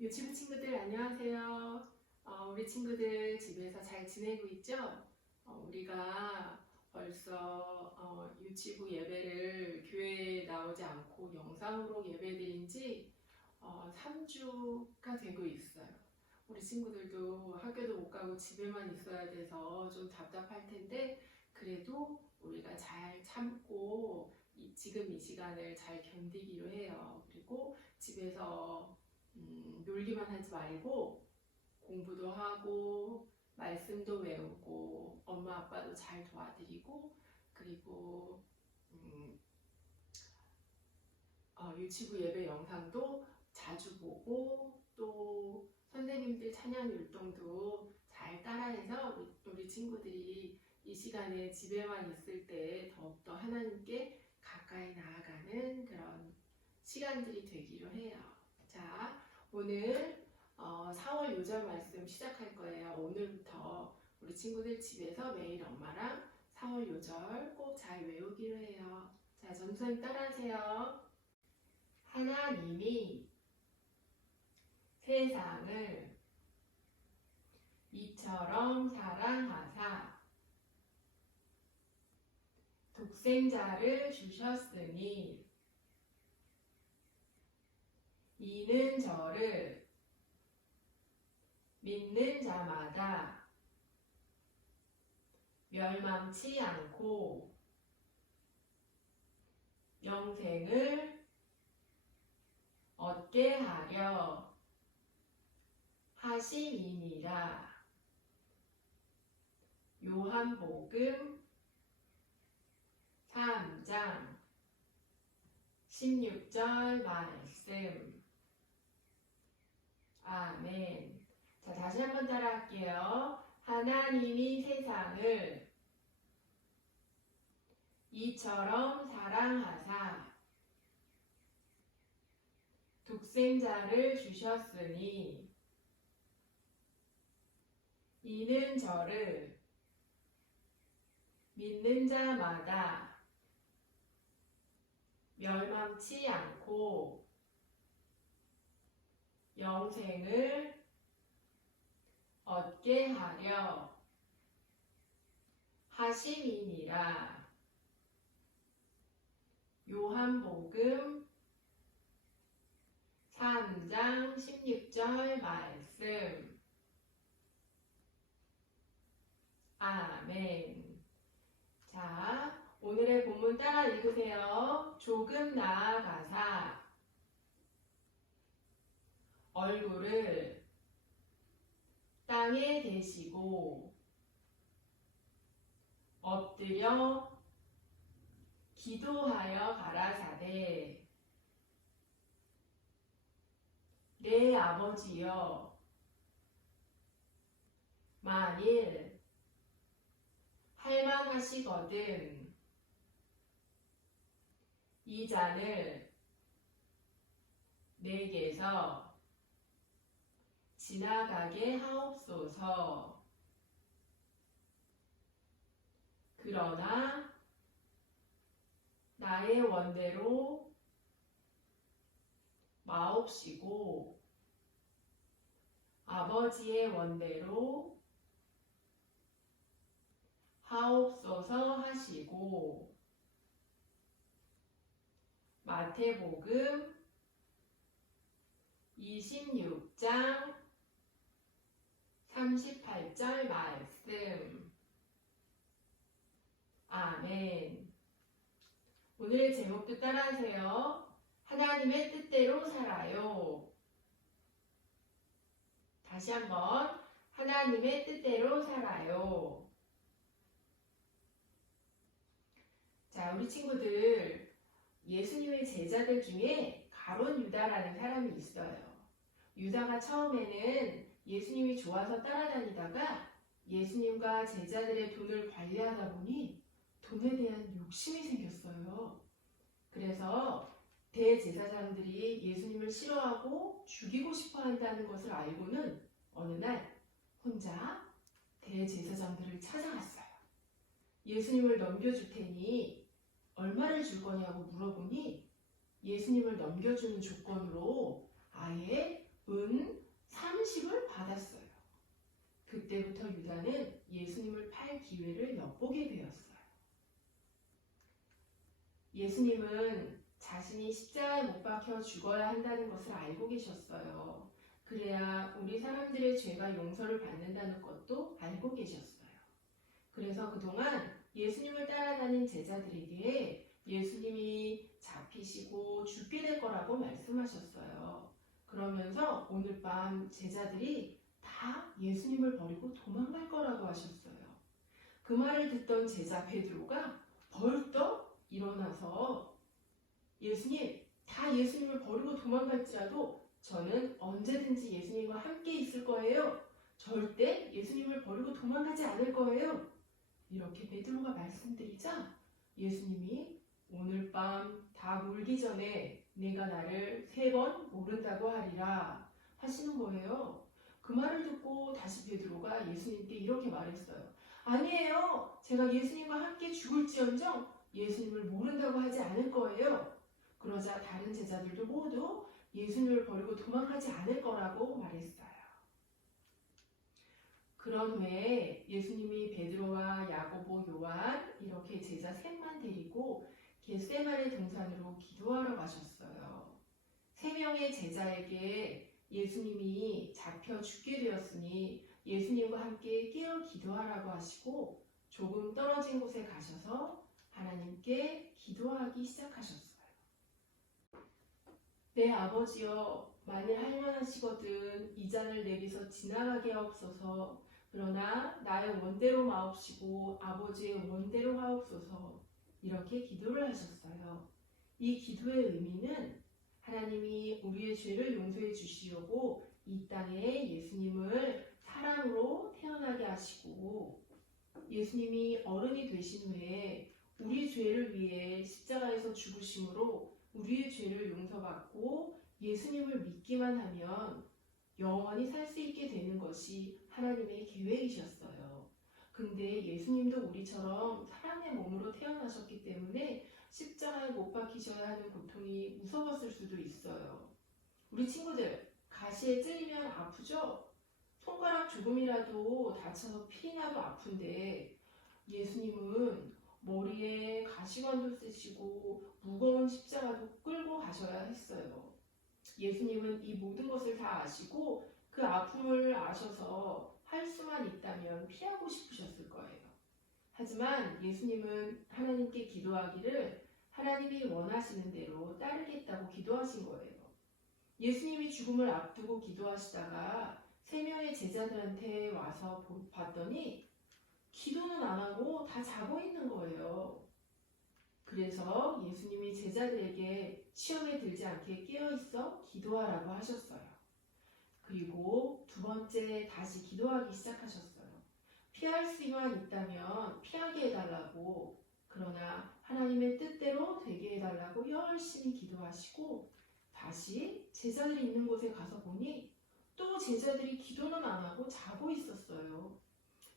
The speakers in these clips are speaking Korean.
유치부 친구들 안녕하세요. 우리 친구들 집에서 잘 지내고 있죠? 우리가 벌써 유치부 예배를 교회에 나오지 않고 영상으로 예배드린 지 3주가 되고 있어요. 우리 친구들도 학교도 못 가고 집에만 있어야 돼서 좀 답답할 텐데 그래도 우리가 잘 참고 지금 이 시간을 잘 견디기로 해요. 그리고 집에서 놀기만 하지 말고 공부도 하고 말씀도 외우고 엄마 아빠도 잘 도와드리고 그리고 유치부 예배 영상도 자주 보고 또 선생님들 찬양 율동도 잘 따라해서 우리 친구들이 이 시간에 집에만 있을 때 더욱더 하나님께 가까이 나아가는 그런 시간들이 되기로 해요. 자, 오늘 4월 요절 말씀 시작할 거예요. 오늘부터 우리 친구들 집에서 매일 엄마랑 4월 요절 꼭 잘 외우기로 해요. 자, 전선생님 따라하세요. 하나님이 세상을 이처럼 사랑하사 독생자를 주셨으니 이는 저를 믿는 자마다 멸망치 않고 영생을 얻게 하려 하심이니라. 요한복음 3장 16절 말씀. 아멘. 자, 다시 한번 따라할게요. 하나님이 세상을 이처럼 사랑하사 독생자를 주셨으니 이는 저를 믿는 자마다 멸망치 않고 영생을 얻게 하려 하심이니라. 요한복음 3장 16절 말씀. 아멘. 자, 오늘의 본문 따라 읽으세요. 조금 나아가사 얼굴을 땅에 대시고 엎드려 기도하여 가라사대 내 아버지여 만일 할만하시거든 이 잔을 내게서 지나가게 하옵소서. 그러나 나의 원대로 마옵시고 아버지의 원대로 하옵소서 하시고. 마태복음 26장 38절 말씀. 아멘. 오늘의 제목도 따라하세요. 하나님의 뜻대로 살아요. 다시 한번 하나님의 뜻대로 살아요. 자, 우리 친구들 예수님의 제자들 중에 가룟 유다라는 사람이 있어요. 유다가 처음에는 예수님이 좋아서 따라다니다가 예수님과 제자들의 돈을 관리하다 보니 돈에 대한 욕심이 생겼어요. 그래서 대제사장들이 예수님을 싫어하고 죽이고 싶어 한다는 것을 알고는 어느 날 혼자 대제사장들을 찾아갔어요. 예수님을 넘겨줄 테니 얼마를 줄 거냐고 물어보니 예수님을 넘겨주는 조건으로 아예 은 30을 받았어요. 그때부터 유다는 예수님을 팔 기회를 엿보게 되었어요. 예수님은 자신이 십자가에 못 박혀 죽어야 한다는 것을 알고 계셨어요. 그래야 우리 사람들의 죄가 용서를 받는다는 것도 알고 계셨어요. 그래서 그동안 예수님을 따라가는 제자들에게 예수님이 잡히시고 죽게 될 거라고 말씀하셨어요. 그러면서 오늘 밤 제자들이 다 예수님을 버리고 도망갈 거라고 하셨어요. 그 말을 듣던 제자 베드로가 벌떡 일어나서 예수님, 다 예수님을 버리고 도망갈지라도 저는 언제든지 예수님과 함께 있을 거예요. 절대 예수님을 버리고 도망가지 않을 거예요. 이렇게 베드로가 말씀드리자 예수님이 오늘 밤 다 울기 전에 내가 나를 3번 모른다고 하리라 하시는 거예요. 그 말을 듣고 다시 베드로가 예수님께 이렇게 말했어요. 아니에요. 제가 예수님과 함께 죽을지언정 예수님을 모른다고 하지 않을 거예요. 그러자 다른 제자들도 모두 예수님을 버리고 도망가지 않을 거라고 말했어요. 그런 후에 예수님이 베드로와 야고보, 요한 이렇게 제자 셋만 데리고 겟세마네 동산으로 기도하러 가셨어요. 3명의 제자에게 예수님이 잡혀 죽게 되었으니 예수님과 함께 깨어 기도하라고 하시고 조금 떨어진 곳에 가셔서 하나님께 기도하기 시작하셨어요. 내 아버지여, 만일 할만하시거든 이 잔을 내게서 지나가게 하옵소서. 그러나 나의 원대로 마옵시고 아버지의 원대로 하옵소서. 이렇게 기도를 하셨어요. 이 기도의 의미는 하나님이 우리의 죄를 용서해 주시려고 이 땅에 예수님을 사랑으로 태어나게 하시고 예수님이 어른이 되신 후에 우리 죄를 위해 십자가에서 죽으심으로 우리의 죄를 용서받고 예수님을 믿기만 하면 영원히 살 수 있게 되는 것이 하나님의 계획이셨어요. 근데 예수님도 우리처럼 사람의 몸으로 태어나셨기 때문에 십자가에 못 박히셔야 하는 고통이 무서웠을 수도 있어요. 우리 친구들, 가시에 찔리면 아프죠? 손가락 조금이라도 다쳐서 피 나도 아픈데 예수님은 머리에 가시관도 쓰시고 무거운 십자가도 끌고 가셔야 했어요. 예수님은 이 모든 것을 다 아시고 그 아픔을 아셔서 할 수만 있다면 피하고 싶으셨을 거예요. 하지만 예수님은 하나님께 기도하기를 하나님이 원하시는 대로 따르겠다고 기도하신 거예요. 예수님이 죽음을 앞두고 기도하시다가 3명의 제자들한테 와서 봤더니 기도는 안 하고 다 자고 있는 거예요. 그래서 예수님이 제자들에게 시험에 들지 않게 깨어있어 기도하라고 하셨어요. 그리고 2번째 다시 기도하기 시작하셨어요. 피할 수만 있다면 피하게 해달라고, 그러나 하나님의 뜻대로 되게 해달라고 열심히 기도하시고 다시 제자들이 있는 곳에 가서 보니 또 제자들이 기도는 안 하고 자고 있었어요.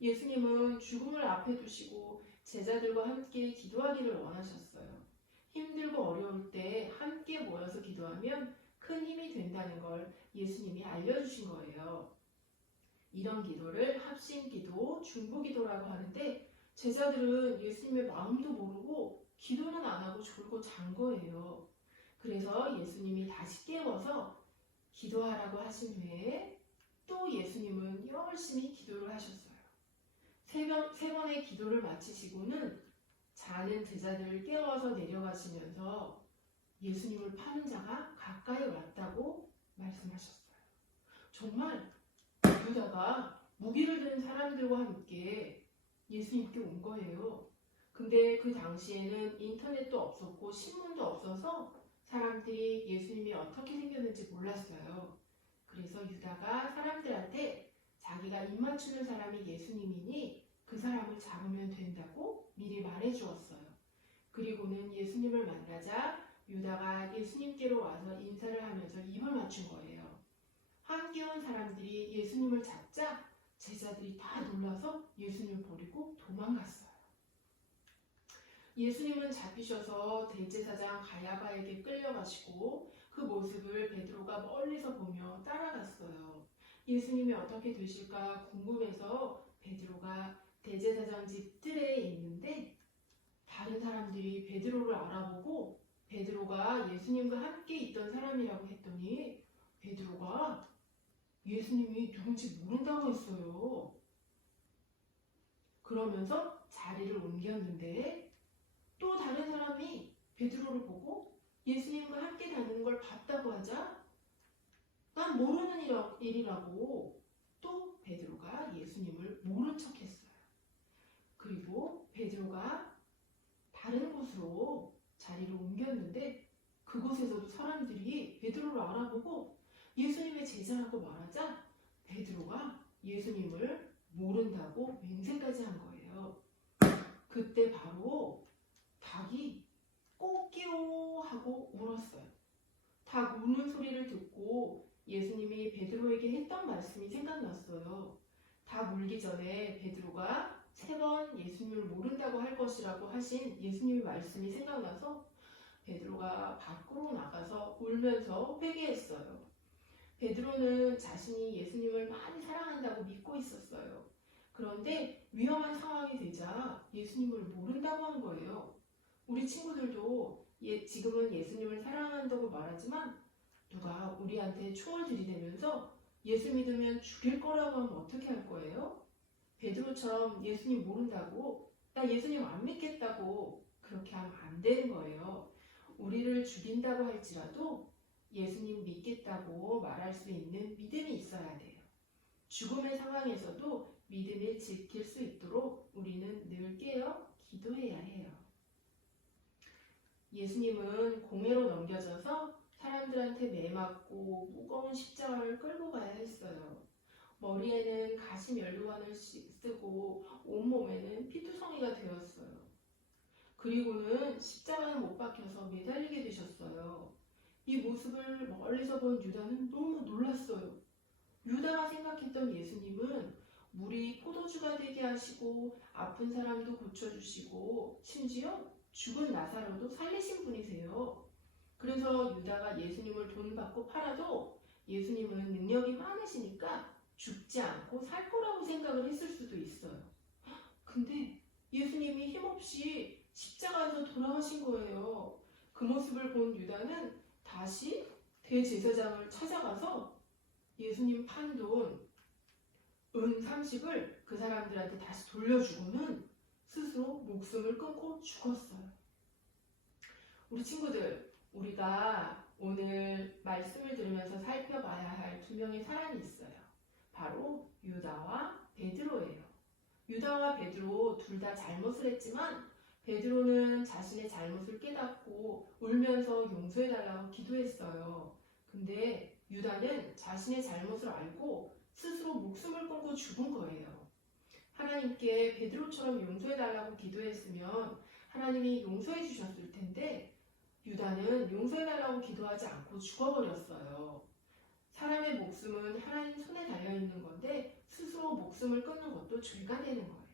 예수님은 죽음을 앞에 두시고 제자들과 함께 기도하기를 원하셨어요. 힘들고 어려울 때 함께 모여서 기도하면 큰 힘이 된다는 걸 예수님이 알려주신 거예요. 이런 기도를 합심기도, 중보기도라고 하는데 제자들은 예수님의 마음도 모르고 기도는 안 하고 졸고 잔 거예요. 그래서 예수님이 다시 깨워서 기도하라고 하신 후에 또 예수님은 열심히 기도를 하셨어요. 세 번의 기도를 마치시고는 자는 제자들을 깨워서 내려가시면서 예수님을 파는 자가 가까이 왔다고 말씀하셨어요. 정말 유다가 무기를 든 사람들과 함께 예수님께 온 거예요. 근데 그 당시에는 인터넷도 없었고 신문도 없어서 사람들이 예수님이 어떻게 생겼는지 몰랐어요. 그래서 유다가 사람들한테 자기가 입 맞추는 사람이 예수님이니 그 사람을 잡으면 된다고 미리 말해주었어요. 그리고는 예수님을 만나자 유다가 예수님께로 와서 인사를 하면서 입을 맞춘 거예요. 함께 온 사람들이 예수님을 잡자 제자들이 다 놀라서 예수님을 버리고 도망갔어요. 예수님은 잡히셔서 대제사장 가야바에게 끌려가시고 그 모습을 베드로가 멀리서 보며 따라갔어요. 예수님이 어떻게 되실까 궁금해서 베드로가 대제사장 집 뜰에 있는데 다른 사람들이 베드로를 알아보고 베드로가 예수님과 함께 있던 사람이라고 했더니 베드로가 예수님이 누군지 모른다고 했어요. 그러면서 자리를 옮겼는데 또 다른 사람이 베드로를 보고 예수님과 함께 다니는 걸 봤다고 하자 난 모르는 일이라고 또 베드로가 예수님을 모른 척했어요. 그리고 베드로가 다른 곳으로 자리를 옮겼는데 그곳에서도 사람들이 베드로를 알아보고 예수님의 제자라고 말하자 베드로가 예수님을 모른다고 맹세까지 한 거예요. 그때 바로 닭이 꼬끼오 하고 울었어요. 닭 우는 소리를 듣고 예수님이 베드로에게 했던 말씀이 생각났어요. 닭 울기 전에 베드로가 3번 예수님을 모른다고 할 것이라고 하신 예수님의 말씀이 생각나서 베드로가 밖으로 나가서 울면서 회개했어요. 베드로는 자신이 예수님을 많이 사랑한다고 믿고 있었어요. 그런데 위험한 상황이 되자 예수님을 모른다고 한 거예요. 우리 친구들도 지금은 예수님을 사랑한다고 말하지만 누가 우리한테 총을 들이대면서 예수 믿으면 죽일 거라고 하면 어떻게 할 거예요? 베드로처럼 예수님 모른다고 나 예수님 안 믿겠다고 그렇게 하면 안 되는 거예요. 우리를 죽인다고 할지라도 예수님 믿겠다고 말할 수 있는 믿음이 있어야 돼요. 죽음의 상황에서도 믿음을 지킬 수 있도록 우리는 늘 깨어 기도해야 해요. 예수님은 공회로 넘겨져서 사람들한테 매맞고 무거운 십자가를 끌고 가야 했어요. 머리에는 가시 면류관을 쓰고 온몸에는 피투성이가 되었어요. 그리고는 십자가에 못 박혀서 매달리게 되셨어요. 이 모습을 멀리서 본 유다는 너무 놀랐어요. 유다가 생각했던 예수님은 물이 포도주가 되게 하시고 아픈 사람도 고쳐주시고 심지어 죽은 나사로도 살리신 분이세요. 그래서 유다가 예수님을 돈 받고 팔아도 예수님은 능력이 많으시니까 죽지 않고 살 거라고 생각을 했을 수도 있어요. 근데 예수님이 힘없이 십자가에서 돌아가신 거예요. 그 모습을 본 유다는 다시 대제사장을 찾아가서 예수님 판 돈 은 30을 그 사람들한테 다시 돌려주고는 스스로 목숨을 끊고 죽었어요. 우리 친구들, 우리가 오늘 말씀을 들으면서 살펴봐야 할 2명의 사람이 있어요. 바로 유다와 베드로예요. 유다와 베드로 둘 다 잘못을 했지만 베드로는 자신의 잘못을 깨닫고 울면서 용서해달라고 기도했어요. 근데 유다는 자신의 잘못을 알고 스스로 목숨을 끊고 죽은 거예요. 하나님께 베드로처럼 용서해달라고 기도했으면 하나님이 용서해 주셨을 텐데 유다는 용서해달라고 기도하지 않고 죽어버렸어요. 사람의 목숨은 하나님 손에 달려있는 건데 스스로 목숨을 끊는 것도 죄가 되는 거예요.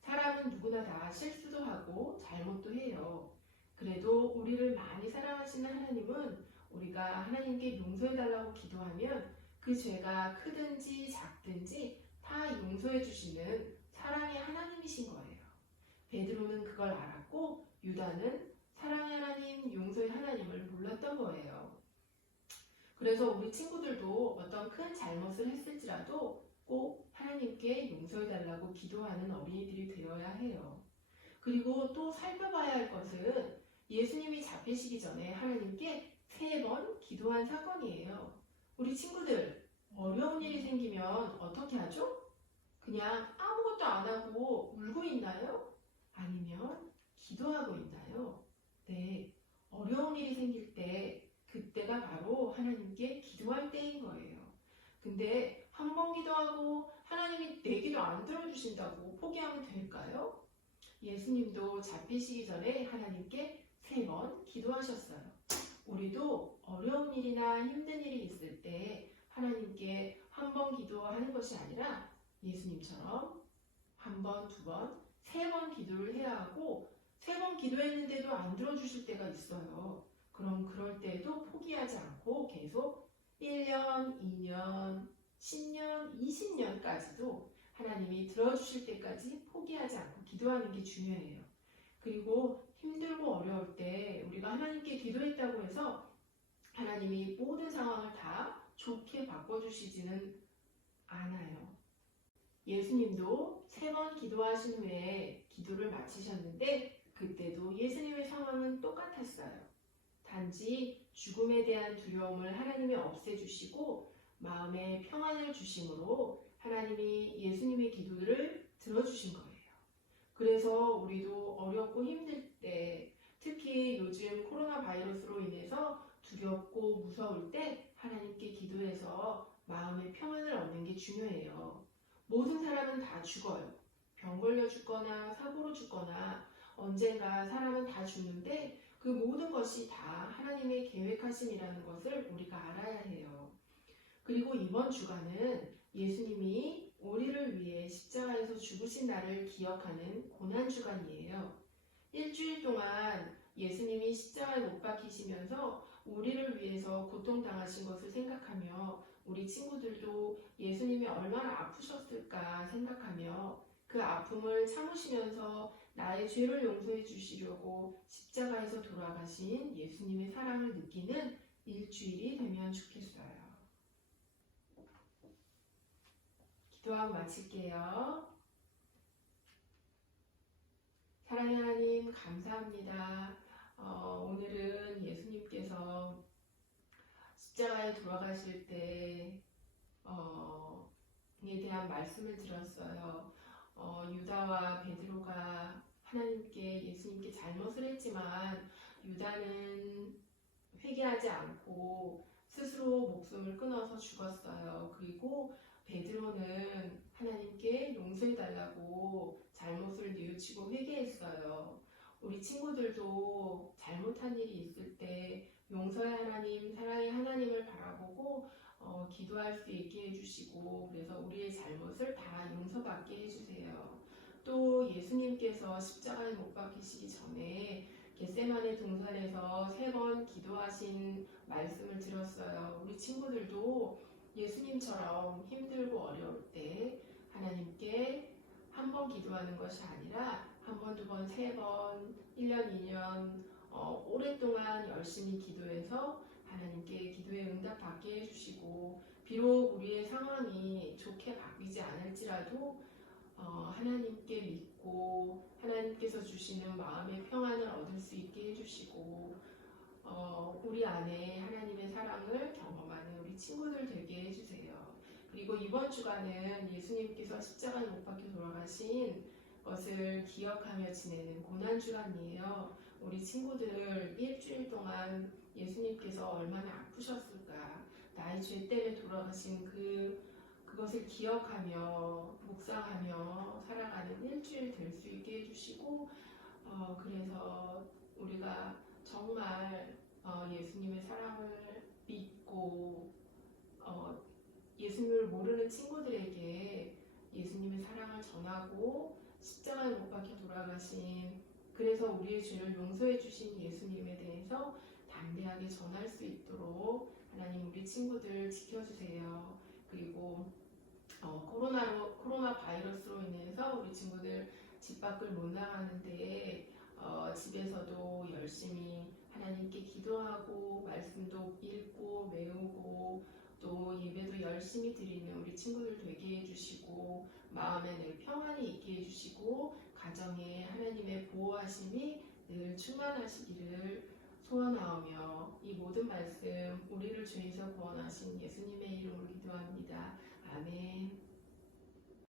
사람은 누구나 다 실수도 하고 잘못도 해요. 그래도 우리를 많이 사랑하시는 하나님은 우리가 하나님께 용서해달라고 기도하면 그 죄가 크든지 작든지 다 용서해 주시는 사랑의 하나님이신 거예요. 베드로는 그걸 알았고 유다는 사랑의 하나님, 용서의 하나님을 몰랐던 거예요. 그래서 우리 친구들도 어떤 큰 잘못을 했을지라도 꼭 하나님께 용서해달라고 기도하는 어린이들이 되어야 해요. 그리고 또 살펴봐야 할 것은 예수님이 잡히시기 전에 하나님께 3번 기도한 사건이에요. 우리 친구들, 어려운 일이 생기면 어떻게 하죠? 그냥 아무것도 안 하고 울고 있나요? 아니면 기도하고 있나요? 네, 어려운 일이 생길 때 그때가 바로 하나님께 기도할 때인 거예요. 근데 한 번 기도하고 하나님이 내 기도 안 들어주신다고 포기하면 될까요? 예수님도 잡히시기 전에 하나님께 3번 기도하셨어요. 우리도 어려운 일이나 힘든 일이 있을 때 하나님께 한 번 기도하는 것이 아니라 예수님처럼 1번, 2번, 3번 기도를 해야 하고 3번 기도했는데도 안 들어주실 때가 있어요. 그럼 그럴 때도 포기하지 않고 계속 1년, 2년, 10년, 20년까지도 하나님이 들어주실 때까지 포기하지 않고 기도하는 게 중요해요. 그리고 힘들고 어려울 때 우리가 하나님께 기도했다고 해서 하나님이 모든 상황을 다 좋게 바꿔주시지는 않아요. 예수님도 3번 기도하신 후에 기도를 마치셨는데 그때도 예수님의 상황은 똑같았어요. 단지 죽음에 대한 두려움을 하나님이 없애주시고 마음에 평안을 주심으로 하나님이 예수님의 기도를 들어주신 거예요. 그래서 우리도 어렵고 힘들 때, 특히 요즘 코로나 바이러스로 인해서 두렵고 무서울 때 하나님께 기도해서 마음의 평안을 얻는 게 중요해요. 모든 사람은 다 죽어요. 병 걸려 죽거나 사고로 죽거나 언젠가 사람은 다 죽는데 그 모든 것이 다 하나님의 계획하심이라는 것을 우리가 알아야 해요. 그리고 이번 주간은 예수님이 우리를 위해 십자가에서 죽으신 날을 기억하는 고난주간이에요. 일주일 동안 예수님이 십자가에 못 박히시면서 우리를 위해서 고통당하신 것을 생각하며 우리 친구들도 예수님이 얼마나 아프셨을까 생각하며 그 아픔을 참으시면서 나의 죄를 용서해 주시려고 십자가에서 돌아가신 예수님의 사랑을 느끼는 일주일이 되면 좋겠어요. 기도하고 마칠게요. 사랑의 하나님 감사합니다. 오늘은 예수님께서 십자가에 돌아가실 때에 대한 말씀을 들었어요. 유다와 베드로가 하나님께 예수님께 잘못을 했지만 유다는 회개하지 않고 스스로 목숨을 끊어서 죽었어요. 그리고 베드로는 하나님께 용서해달라고 잘못을 뉘우치고 회개했어요. 우리 친구들도 잘못한 일이 있을 때 용서의 하나님, 사랑의 하나님을 바라보고 기도할 수 있게 해주시고 그래서 우리의 잘못을 다 용서받게 해주세요. 또 예수님께서 십자가에 못 박히시기 전에 겟세마네 동산에서 3번 기도하신 말씀을 들었어요. 우리 친구들도 예수님처럼 힘들고 어려울 때 하나님께 한 번 기도하는 것이 아니라 한 번, 2번, 3번, 1년, 2년 오랫동안 열심히 기도해서 하나님께 기도의 응답 받게 해주시고 비록 우리의 상황이 좋게 바뀌지 않을지라도 하나님께 믿고 하나님께서 주시는 마음의 평안을 얻을 수 있게 해주시고 우리 안에 하나님의 사랑을 경험하는 우리 친구들 되게 해주세요. 그리고 이번 주간은 예수님께서 십자가에 못 박혀 돌아가신 것을 기억하며 지내는 고난주간이에요. 우리 친구들 일주일 동안 예수님께서 얼마나 아프셨을까, 나의 죄 때문에 돌아가신 그것을 기억하며 묵상하며 살아가는 일주일 될 수 있게 해주시고 그래서 우리가 정말 예수님의 사랑을 믿고 예수님을 모르는 친구들에게 예수님의 사랑을 전하고 십자가에 못 박혀 돌아가신 그래서 우리의 죄를 용서해 주신 예수님에 대해서 담대하게 전할 수 있도록 하나님 우리 친구들 지켜주세요. 그리고 코로나 바이러스로 인해서 우리 친구들 집 밖을 못 나가는데 집에서도 열심히 하나님께 기도하고 말씀도 읽고 외우고 또 예배도 열심히 드리는 우리 친구들 되게 해주시고 마음에 늘 평안이 있게 해주시고 가정에 하나님의 보호하심이 늘 충만하시기를 소원하오며 이 모든 말씀 우리를 죄에서 구원하신 예수님의 이름으로 기도합니다. 아멘.